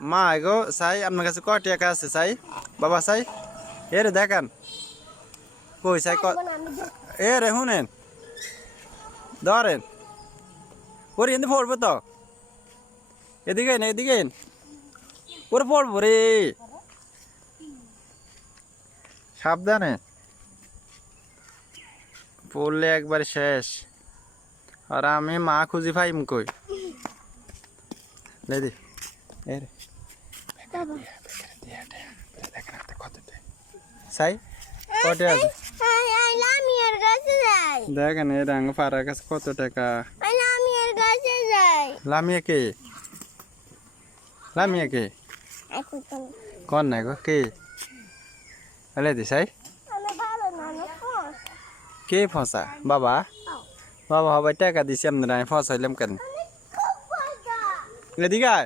মা গো, সাই, আপনার কাছে কয় টাকা আছে সাই? বাবা সাই, এ রে দেখান। কই সাই এ রে শুনেন। ধরেন। ওরে এনে পড়ব তো। এদিকে না এদিকে। ওরে পড়ব রে। সাবধানে। পড়লে একবার শেষ। আর আমি মা খুঁজি পাইম কই? লেদি এ রে সাই কটে আছে দেখেন এই রাঙ পাড়ার কাছে কত টাকা লামিয়া কে লামিয়া কে কন নাই গো কে আলে দি সাই কে ফসা বাবা বাবা হবে টাকা দিছি আপনারা আমি ফসাইলাম কেন এদিকে।